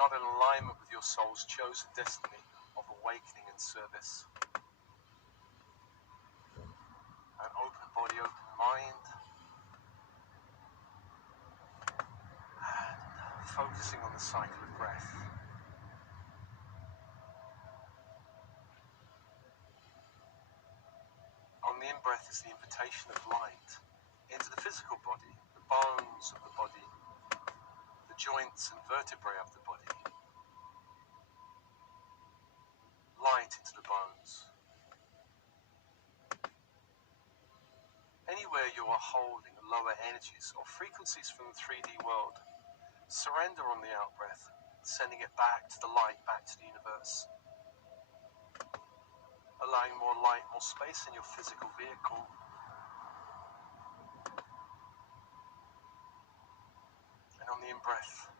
not in alignment with your soul's chosen destiny of awakening and service. An open body, open mind, and focusing on the cycle of breath. On the in-breath is the invitation of light into the physical body, the bones of the body, the joints and vertebrae of the body. Light into the bones. Anywhere you are holding lower energies or frequencies from the 3D world, surrender on the out-breath, sending it back to the light, back to the universe. Allowing more light, more space in your physical vehicle. And on the in-breath,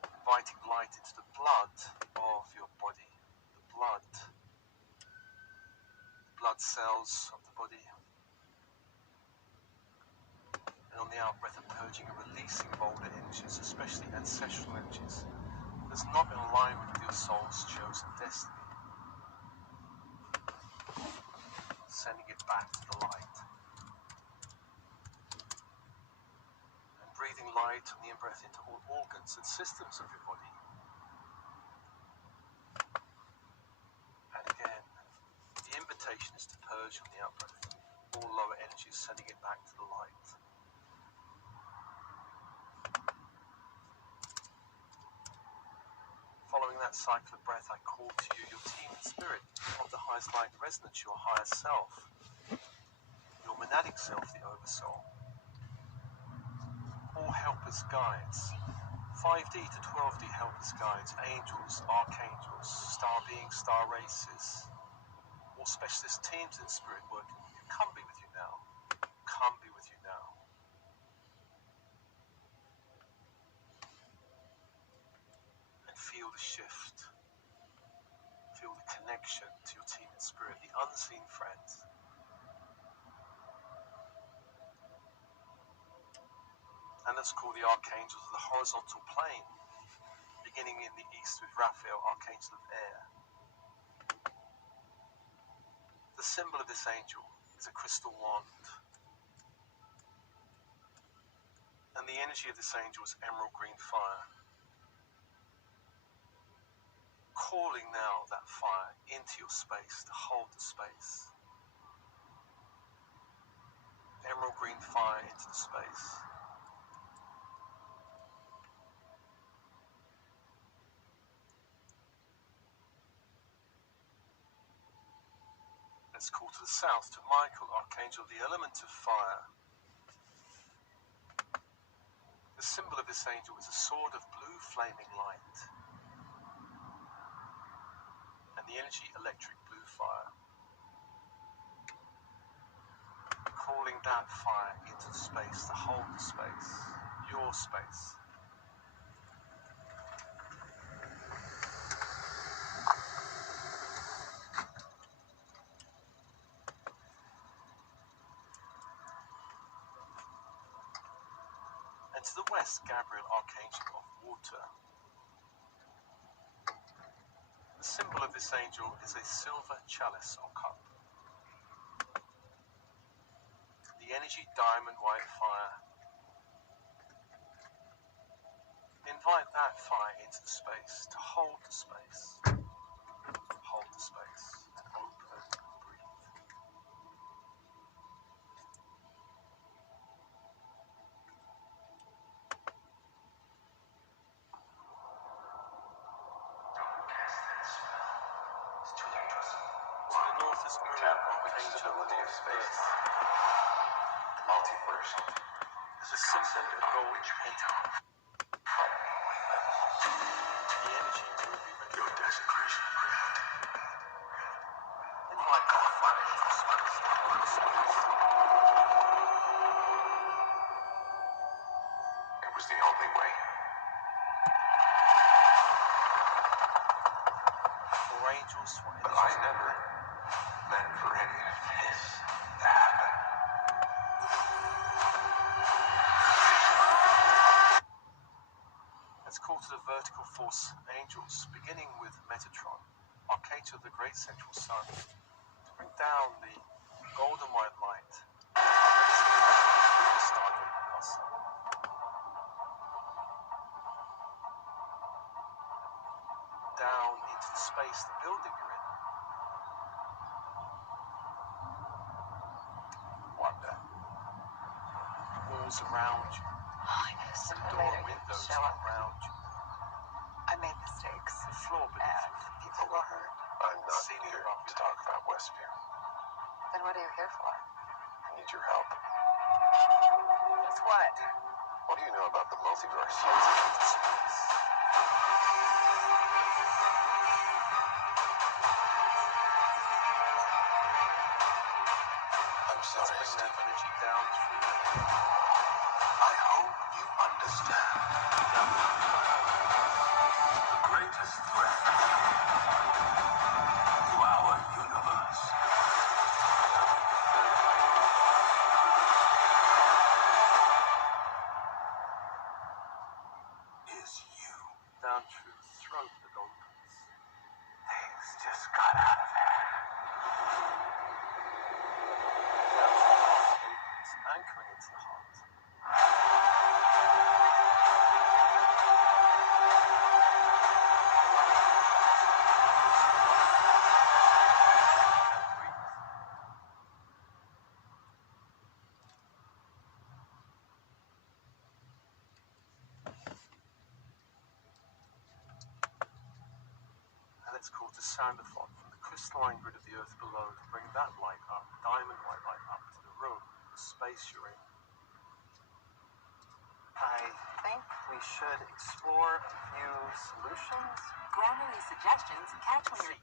inviting light into the blood of your body. The blood cells of the body. And on the out-breath, purging and releasing of older energies, especially ancestral energies, that's not in alignment with your soul's chosen destiny. Sending it back to the light. And breathing light on the in-breath into all organs and systems of your body. And again, the invitation is to purge on the out-breath all lower energies, sending it back to the light. Following that cycle of breath, I call to you your team and spirit of the highest light resonance, your higher self, your monadic self, the oversoul. All helpers, guides, 5D to 12D helpers, guides, angels, archangels, star beings, star races, all specialist teams in spirit working with you. Come be with you now. Come be with you now. Feel the shift, feel the connection to your team in spirit, the unseen friends. And let's call the archangels of the horizontal plane, beginning in the east with Raphael, archangel of air. The symbol of this angel is a crystal wand. And the energy of this angel is emerald green fire. Calling now that fire into your space to hold the space. Emerald green fire into the space. Let's call to the south to Michael, archangel of the element of fire. The symbol of this angel is a sword of blue flaming light. And the energy, electric blue fire. Calling that fire into the space to hold the space, your space. And to the west, Gabriel, archangel of water. The symbol of this angel is a silver chalice or cup. The energy, diamond white fire. Invite that fire into the space to hold the space. Hold the space and open, breathe. Don't cast that spell. It's too dangerous. To the north is Uriel, archangel of space. Multiverse. The symbol of gold pentacle. The energy will be ready. Your desecration of reality. Invite that fire into the space to hold the space. It was the only way. For angels, for But energies. I never meant for any of this to happen. Let's call to the vertical force angels, beginning with Metatron, are catered to the great central sun to bring down the golden white light the Stargate Plus. Down into the space, the building you're in. Wanda. Walls around you, Highness, door and windows show up. around you, I made mistakes, the floor beneath and you, people were hurt. I'm not Ceiling here above to you. talk about Westview. Then what are you here for? I need your help. It's what? What do you know about the multiverse? Floating into space. I'm sorry, Bring that Stephen. energy down through you. I hope you understand. The greatest threat to our universe is you. Down through the throat that opens. Things just got out of hand. Down through the heart opens, anchoring into the heart. And breathe. And let's call to Sandophon from the crystalline grid of the earth below to bring that light up, diamond white light up to the room, the space you're in. I think we should explore a few solutions. Grammarly suggestions catch when you're...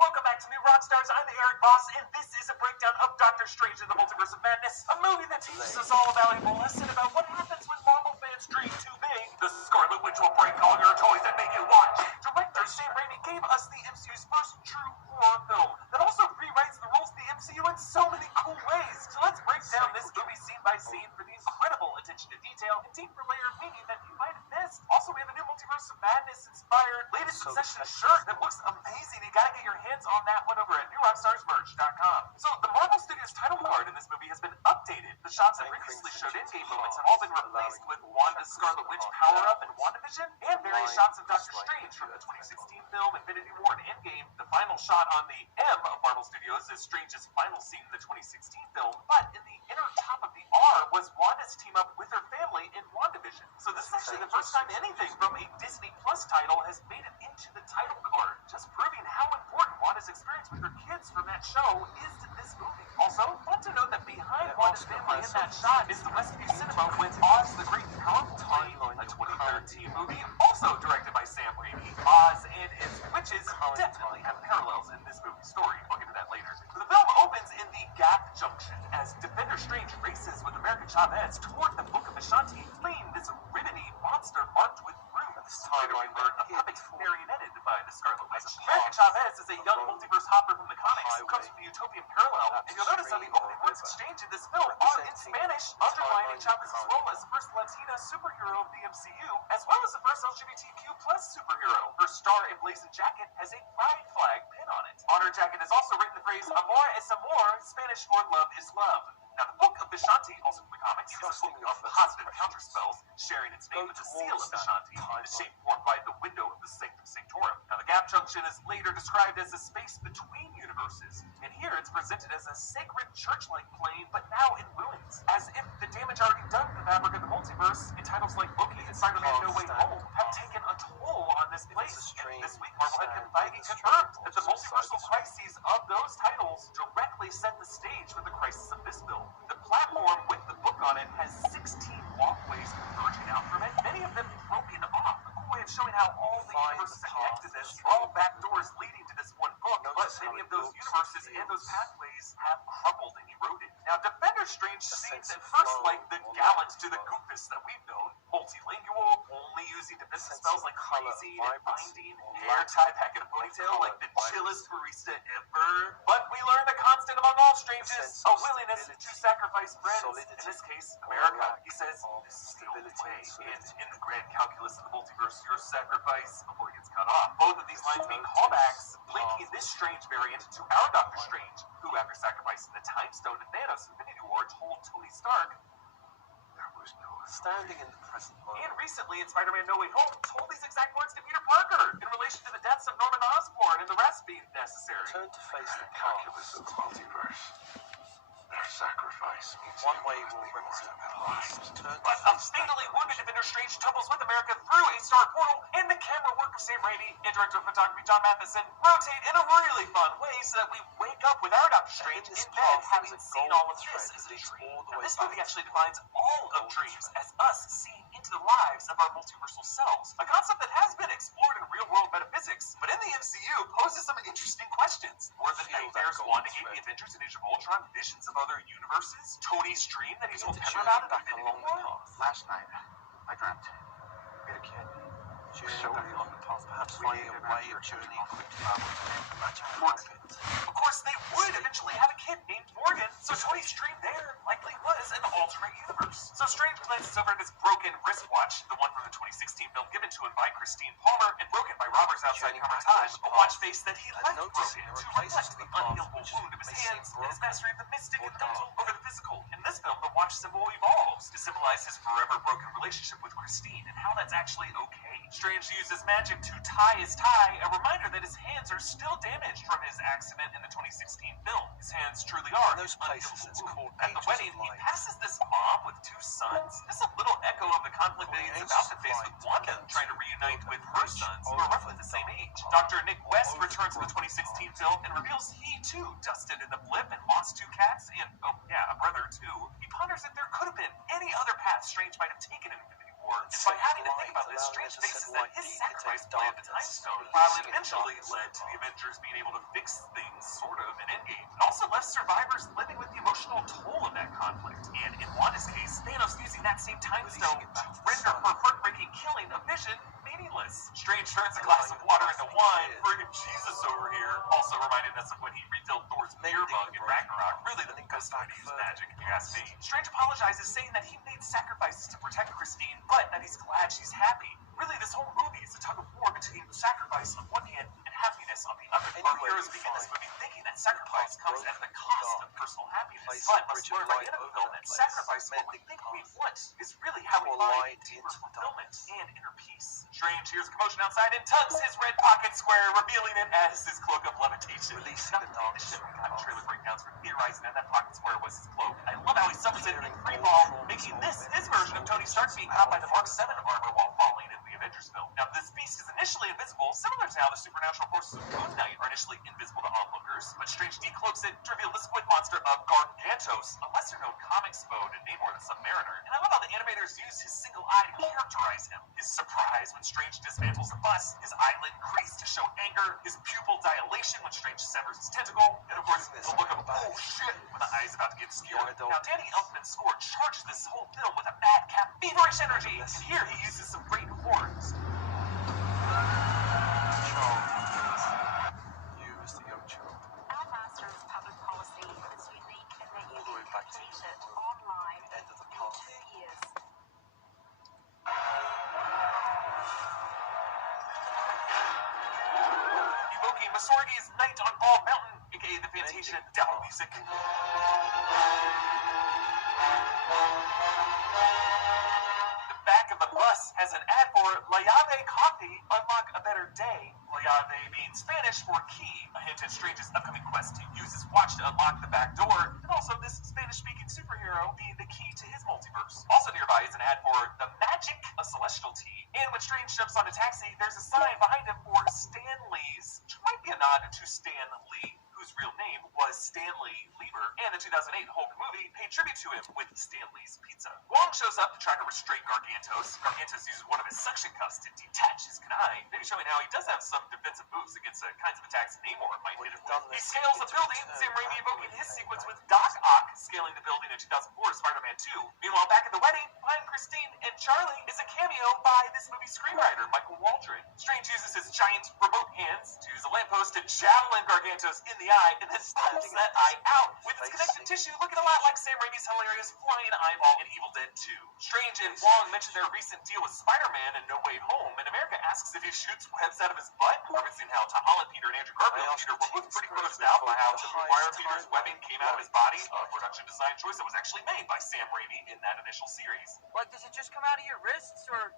Welcome back to New Rockstars. I'm Eric Boss, and this is a breakdown of Doctor Strange in the Multiverse of Madness, a movie that teaches us all a valuable lesson about what happens when Marvel fans dream too big. The Scarlet Witch will break all your toys and make you watch. Director Sam Raimi gave us the MCU's first true horror film that also rewrites the rules of the MCU in so many cool ways. So let's break down this movie scene by scene for the incredible attention to detail and deeper layered meaning that you might have missed. Also, we have a new Multiverse of Madness inspired latest obsession shirt that looks amazing. You gotta get your hands on that one over at newrockstarsmerch.com. So the Marvel Studios title card in this movie has been updated. The shots that previously showed in-game moments have all been replaced with Wanda's Scarlet Witch power-up and WandaVision, and various shots of Doctor Strange from the 2016 film Infinity War and Endgame. The final shot on the M of Marvel Studios is Strange's final scene in the 2016 film, but in the inner top of the R was Wanda's team up with her family in WandaVision. So this is actually the first time anything from a Disney Plus title has made it into the title card, just proving how important Wanda's experience with her kids from that show is to this movie. Also, fun to note that behind Wanda's family in that shot is the Westview Cinema with Oz the Great and Powerful Plane, a 2013 movie also directed by Sam Raimi. Oz and its witches definitely have parallels in this movie's story. I'll get to that later. The film opens in the Gap Junction as Defender Strange races with America Chavez toward the Book of Ashanti, fleeing this ribbony monster marked with runes. Later we learn a puppet marionetted by the Scarlet Witch. America Chavez is a young multiverse hopper from the comics who comes from the Utopian parallel, and you'll notice how the opening words exchange in this film are in Spanish, underlining Chavez's role as the first Latina superhero of the MCU, as well as the first LGBTQ plus superhero. Her star emblazoned jacket has a pride flag pin on it. On her jacket is also written the phrase "Amor es amor," Spanish for "love is love." Now, the Book of Vishanti, also from the comics, is a book of positive counterspells, sharing its name with the seal of Vishanti, the shape formed by the window of the Sanctum Sanctorum. Now, the Gap Junction is later described as a space between universes, and here it's presented as a sacred church-like plane, but now in ruins, as if the damage already done to the fabric of the multiverse in titles like Loki and Spider-Man No Way Home have taken a toll on this place. And this week, Marvel had Feige confirmed that the multiversal crises of those titles directly set the stage for the crisis of this film. The platform with the book on it has 16 walkways converging out from it, many of them broken off. A cool way of showing how all the universes are connected to this, all back doors leading to this one book, but many of those universes and those pathways have crumbled and eroded. Now, Defender Strange seems at first like the gallant to the goofus that we've known, multilingual, only using defensive Sense spells of like colour and crazy and vibrancy, binding, or hair lack tied back in a ponytail colour like the and vibrancy. chillest barista ever. But we learn the constant among all sense strangers, of a willingness to stability, sacrifice friends. solidity, In this case, or America. lack He says, of this is the only stability way. and solidity. And in the grand calculus of the multiverse, your sacrifice before it gets cut off. Both of these lines being Certain callbacks, linking path this strange variant to our Doctor Strange, who, after sacrificing the Time Stone in Thanos' Infinity War, told Tony Stark, There was no Standing in the present and moment, recently in Spider-Man No Way Home, told these exact words to Peter Parker in relation to the deaths of Norman Osborn and the rest being necessary. turn to face the calculus past. of the multiverse. Their sacrifice means One way infinitely will more represent than the their past. lives. Turn to But a face that fatally wounded direction. Defender Strange tumbles with America through a star portal, and the camera work of Sam Raimi and director of photography John Matheson rotate in a really fun way so that we wake up with our Doctor Strange in this bed, path, having there's a seen golden all of thread this as that a leads dream. all the Now, way this movie back actually defines all of golden dreams thread. as us seeing into the lives of our multiversal selves, a concept that has been explored in real-world metaphysics, but in the MCU poses some interesting questions. More than Feel that nightmares, golden Wanda gave thread. the Avengers and Age of Ultron visions of other universes, Tony's dream that he Begin told to Pepper journey about in back Infinity along the War. path. Last night, I dreamt. We had a kid. Journey So back weird. along the path, perhaps We finding a needed way an of answer to journeying the quick travel to the magic Morgan. carpet. Of course, they would eventually have a kid named Morgan, so Tony's dream there likely was an alternate universe. So Strange glances over at his broken wristwatch, the one from the 2016 film given to him by Christine Palmer and broken by robbers outside Journeying back Carmontage, along the a watch path, face that he and left noticing broken there to are places reflect in the the path unhealable which wound of his may seem hands and his broken mastery of the mystic or and the mental dark. over the physical. In this film, the watch symbol evolves to symbolize his forever broken relationship with Christine and how that's actually okay. Strange uses magic to tie his tie, a reminder that his hands are still damaged from his accident in the 2016 film. His hands truly are In those his places, unhealable it's wound. called At the Angels wedding, of he Light. passes this mom with two sons. This is a little echo of the conflict that he's about to face with Wanda, trying to reunite with her sons, who are roughly the same age. Dr. Nick West returns in the 2016 film and reveals he too dusted in the blip and lost two cats and, oh yeah, a brother too. He ponders if there could have been any other path Strange might have taken in Infinity War. And by having to think about this, Strange faces that his sacrifice played the Time Stone, while it eventually led to the Avengers being able to fix things, sort of, in Endgame. It also left survivors living with the emotional toll of that conflict. And in Wanda's case, Thanos using that same Time Stone to render her heartbreaking killing of Vision meaningless. Strange turns a glass of water into wine, friggin' Jesus over here. Also reminding us of when he refilled Thor's beer mug in Ragnarok. Really the best way to use magic, if you ask me. Strange apologizes, saying that he made sacrifices to protect Christine, but that he's glad she's happy. Really, this whole movie is a tug of war between sacrifice on one hand and happiness on the other. Our heroes begin this movie thinking that sacrifice comes at the cost of personal happiness, but must learn by the end of the film that sacrifice, what we think we want, is really how we find deeper fulfillment and inner peace. Strange hears commotion outside and tugs his red pocket square, revealing it as his cloak of levitation. Releasing the dark The ship side got of trailer breakdowns for theorizing that pocket square was his cloak. I love how he summons it in free fall, making this his version of Tony Stark being caught by the Mark 7 armor while falling in the Avengers film. Now, this beast is initially invisible, similar to how the supernatural forces of Moon Knight are initially invisible to onlookers, but Strange decloaks it to reveal the squid monster of Gargantos, a lesser-known comics foe to Namor the Submariner. And I love how the animators use his single eye to characterize him. His surprise when Strange dismantles a bus, his eyelid crease to show anger, his pupil dilation when Strange severs his tentacle, and of course, the look of oh shit when the eye is about to get skewered. Now, Danny Elfman's score charges this whole film with a madcap, feverish energy, and here he uses some great horns. You as the young child. Our Master of Public Policy is unique in that you All the way can back to complete the it online end of the in path. 2 years. Evoking Masority's Night on Bald Mountain, aka the Fantasia Devil Music. The back of the bus has an ad for La Llave Coffee, unlock a better day. La Llave being Spanish for key, a hint at Strange's upcoming quest to use his watch to unlock the back door, and also this Spanish-speaking superhero being the key to his multiverse. Also nearby is an ad for The Magic, a celestial tea. And when Strange jumps on a taxi, there's a sign behind him for Stan Lee's, which might be a nod to Stan Lee, whose real name was Stanley Lieber, and the 2008 Hulk movie paid tribute to him with Stanley's Pizza. Wong shows up to try to restrain Gargantos. Gargantos uses one of his suction cuffs to detach his 9, maybe showing how he does have some defensive moves against the kinds of attacks Namor might hit him done with. He this scales a into building, return Sam Raimi back evoking with his him, sequence right? with Doc Ock scaling the building in 2004 Spider-Man 2. Meanwhile, back at the wedding, behind Christine and Charlie is a cameo by this movie screenwriter, Michael Waldron. Strange uses his giant remote hands to use a lamppost to javelin Gargantos in the eye and then pulls that eye out. With its connective tissue looking a lot like Sam Raimi's hilarious flying eyeball in Evil Dead 2. Strange and Wong mention their recent deal with Spider-Man and No Way Home, and America asks if he shoots webs out of his butt, referencing how Tom Holland Peter and Andrew Garfield Peter were both pretty grossed out by how Tobey Maguire Peter's webbing came out of his body, a production design choice that was actually made by Sam Raimi in that initial series. Like, does it just come out of your wrists, or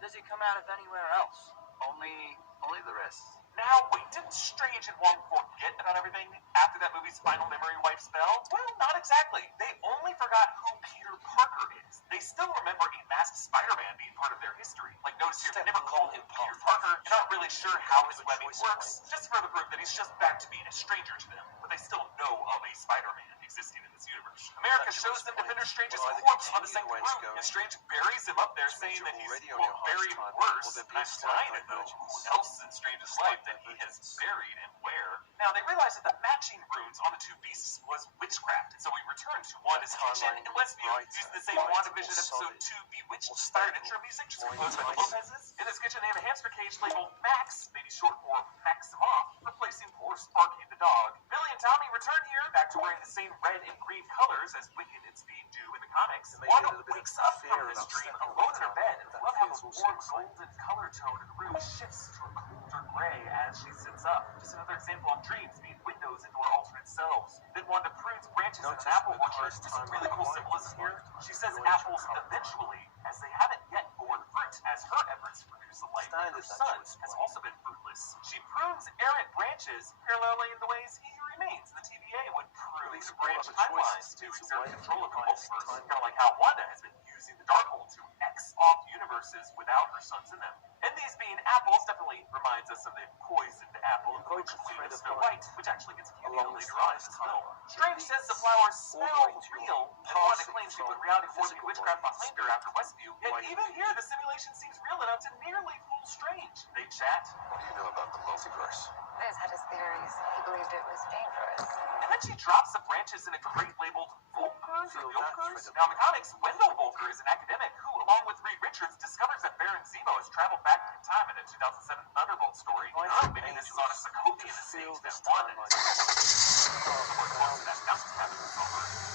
does it come out of anywhere else? Only the wrists. Now, wait, didn't Strange and Wong forget about everything after that movie's final memory wipe spell? Well, not exactly. They only forgot who Peter Parker is. They still remember a masked Spider-Man being part of their history. Like, notice here, they never call him Peter Parker. They're not really sure how his webbing works, just further proof that he's just back to being a stranger to them. But they still know of a Spider-Man existing in this universe. America shows them Defender Strange's corpse on the second room, and Strange buries him up there, saying that he's, quote, buried worse. I'm trying to know who else in Strange's life that he has buried and where. Now, they realize that the matching runes on the two beasts was witchcraft, and so we return to Wanda's kitchen in Westview, using the same WandaVision episode 2 Bewitched-inspired intro music, just composed by the Lopez's. In this kitchen, they have a hamster cage labeled Max, maybe short for Maximoff, replacing poor Sparky the dog. Billy and Tommy return here, back to wearing the same red and green colors as Wicked and Speed do in the comics. Wanda wakes up from this dream alone in her bed, and I love how the warm golden color tone in the room shifts to a colder gray as she sits up. Just another example of dreams being windows into our alternate selves. Then Wanda prunes branches in an apple orchard. Just some really cool symbolism here. She says apples eventually, as they haven't yet borne fruit, as her efforts to produce the life of her son has also been fruitless. She prunes errant branches, paralleling the ways he remains. The TVA would prune branch timelines to exert control of the multiverse, kind of like how Wanda has been using the Darkhold to X off universes without her sons in them. And these being apples definitely reminds us of the poisoned apple in the Queen of Snow White, which actually gets cured later on in this film. Strange says the flowers smell real, and Wanda claims she put reality warping witchcraft behind her after Westview, yet even here the simulation seems real enough to nearly fool Strange. They chat. What do you know about the multiverse? Liz had his theories. He believed it was dangerous. And then she drops the branches in a crate labeled Volkers or Yolkers. Now, in the comics, Wendell Volker is an academic who, along with Reed Richards, discovers that Baron Zemo has traveled back in time in a 2007 Thunderbolt story. Maybe this is on a Sokovia estate that Wanda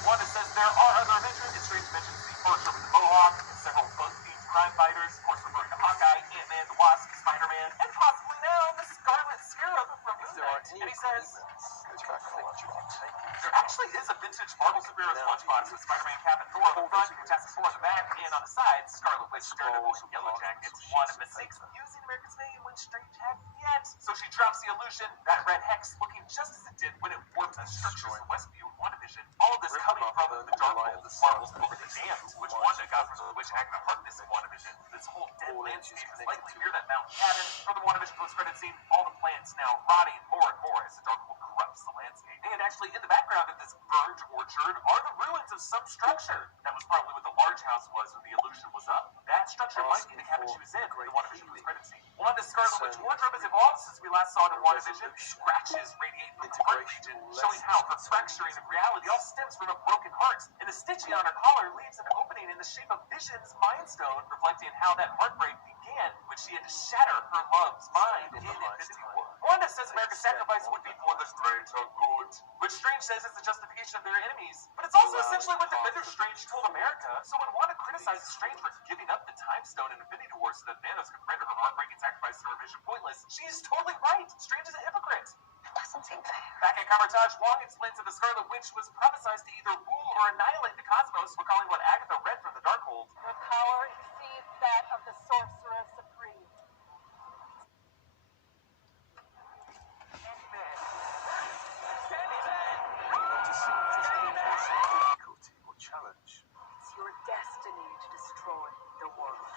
Wanda says there are other Avengers, and Strange mentions the Archer with the Mohawk, and several bug-themed crime fighters, of course referring to Hawkeye, Ant-Man, the Wasp, Spider-Man, and possibly now the Scarlet Scarab from Moon Knight. And he says, there actually is a vintage Marvel superheroes lunchbox with Spider-Man cap and Thor on the front, Fantastic Four on the back, and on the sides, Scarlet Witch, Daredevil, and Yellow Jackets. Wanda mistakes using America's name when Strange hadn't yet. So she drops the illusion, that red hex looking just as it did when it warped the structures of Westview and WandaVision. All of this coming from the Darkhold, Marvel's Book of the Damned, which Wanda got from the witch Agatha Harkness in WandaVision. This whole dead landscape is likely near that mountain cabin. From the WandaVision post-credit scene, all the plants now rotting more and more as the Darkhold corrupts the landscape. And actually, in the background of this burned orchard are the ruins of some structure. That was probably what the large house was when the illusion was up. That structure might be the cabin she was in the WandaVision post-credit scene. Wanda's Scarlet Witch wardrobe has evolved since we last saw it in WandaVision. Scratches radiate from the heart region, showing how her fracturing of reality all stems from a broken heart. And the stitching on her collar leaves an opening in the shape of Vision's Mind Stone, reflecting how that heartbreak began when she had to shatter her love's mind in Infinity War. Wanda says America's sacrifice would be for the greater good, which Strange says is the justification of their enemies. But it's also essentially what Defender Strange told America. So when Wanda criticizes Strange for giving up the Time Stone in Infinity War so that Thanos could render her heartbreaking sacrifice to her vision pointless, she's totally right. Strange is a hypocrite. It doesn't seem fair. Back at Kamar-Taj, Wong explains that the Scarlet Witch was prophesied to either rule or annihilate the cosmos, recalling what Agatha read from the Darkhold. Her power exceeds that of the Sorcerer Supreme. Difficulty or challenge. It's your destiny to destroy the world.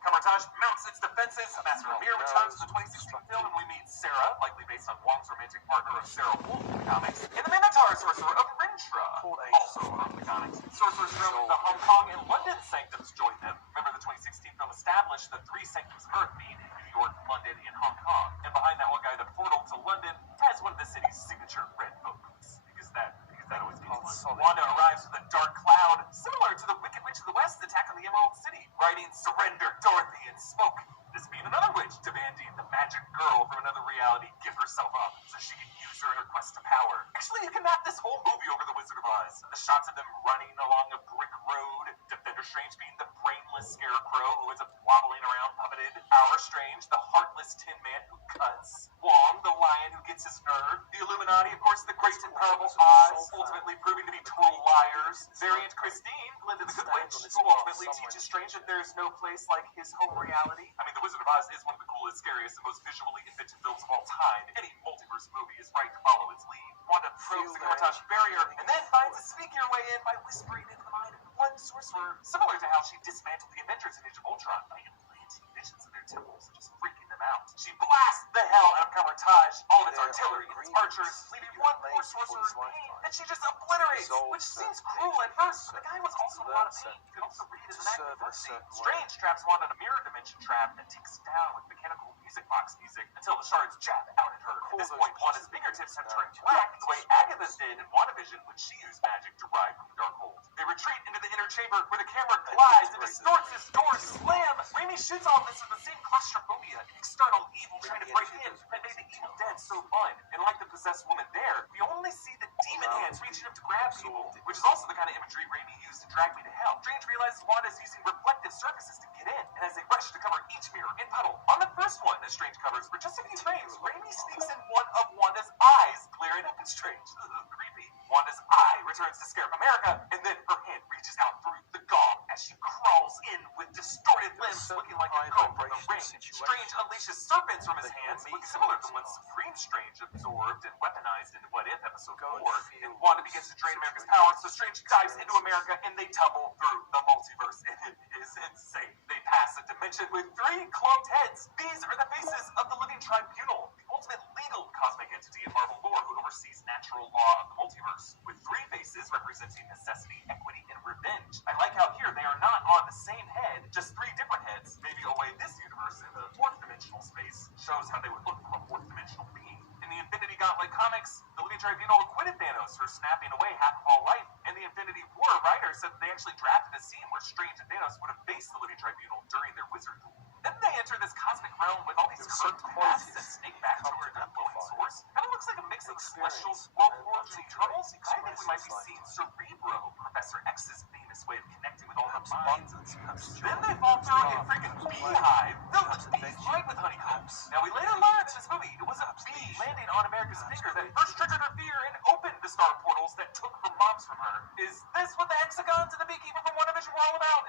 Kamar-Taj mounts its defenses. Master Amir returns to the 2016 film, and we meet Sarah, likely based on Wong's romantic partner of Sarah Wolf in the comics, and the Minotaur Sorcerer of Rintra, also from the comics. Sorcerers from the Hong Kong and London sanctums join them. Remember the 2016 film film established the three sanctums of Earth being in New York, London, and Hong Kong. And behind that one guy, the portal to London has one of the city's signature red books. Because that always means one. Wanda arrives with a dark cloud, similar to the Wicked Witch of the West attack on the Emerald City, writing "Surrender, Dorothy," in smoke. This being another witch demanding the magic girl from another reality give herself up so she can use her in her quest to power. Actually, you can map this whole movie over the Wizard of Oz. The shots of them running along a brick road, Defender Strange being the brainless scarecrow who ends up wobbling around puppeted, Our Strange, the heartless Tin Man who cuts, Wong, the lion who gets his nerve, the Illuminati, of course, the great and powerful Oz, ultimately proving to be total liars, Variant Christine, Glinda the Good Witch, who ultimately teaches Strange that there's no place like his home reality. I mean, The Wizard of Oz is one of the coolest, scariest, and most visually inventive films of all time. Any multiverse movie is right to follow its lead. Wanda probes the Grimmatage barrier and then finds a sneak your way in by whispering into the mind of one sorcerer, similar to how she dismantled the Avengers in Age of Ultron by implanting visions in their temples and just freaking them out. She blasts the hell out of Kamar-Taj, all of its artillery and its archers, leaving one poor sorcerer in pain that she just obliterates, which seems cruel at first, but the guy was also in a lot of pain. You can also read it as an act of mercy. Strange traps Wanda in a mirror dimension trap that ticks down with mechanical music box music until the shards jab out at her. At this point, Wanda's fingertips have turned black, the way Agatha's did in WandaVision when she used magic derived from the Darkhold. They retreat into the inner chamber where the camera glides and distorts this door slam. Raimi shoots all this with the same claustrophobia and external evil trying to break in that made the Evil Dead so fun. And like the possessed woman there, we only see the demon hands reaching up to grab people, which is also the kind of imagery Raimi used to drag me to hell. Strange realizes Wanda's using reflective surfaces to get in, and as they rush to cover each mirror and puddle, on the first one that Strange covers for just a few frames, Raimi sneaks in one of Wanda's eyes, clearing up in Strange. Creepy. Wanda's eye returns to scare America, and then her hand reaches out through the gong as she crawls in with distorted limbs, looking like a girl from the ring. Strange unleashes serpents from his hands, looking similar to when Supreme Strange absorbed and weaponized into What If Episode 4. And Wanda begins to drain America's power, so Strange dives into America, and they tumble through the multiverse. And it is insane. They pass a dimension with 3 cloaked heads. These are the faces of the Living Tribunal, the ultimate legal cosmic entity in Marvel lore who oversees natural law of the multiverse, with 3 faces representing necessity, equity, and revenge. I like how here they are not on the same head, just 3 different heads. Maybe a way this universe in the 4th dimensional space shows how they would look from a 4th dimensional being. In the Infinity Gauntlet comics, the Living Tribunal acquitted Thanos for snapping away half of all life, and the Infinity War writer said that they actually drafted a scene where Strange and Thanos would have faced the Living Tribunal during their wizard duel. Then they enter this cosmic realm with all these curved paths that snake back toward their glowing source. Kind of looks like a mix of the Celestials, World Wars, and Eternals. I think we might be seeing Cerebro, Professor X's famous way of connecting with all the minds. Then they fall through a freaking beehive filled with bees lined with honeycombs. Now we later learn in this movie it was a bee landing on America's finger that first triggered her fear and opened the star portals that took her moms from her. Is this what the hexagons and the beekeeper from WandaVision were all about?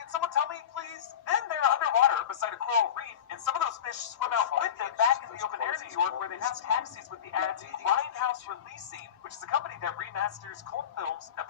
Can someone tell me, please? Then they're underwater beside a coral reef, and some of those fish swim out with them back in the open air New York, where they have taxis with the ads Grindhouse Releasing, which is a company that remasters cult films that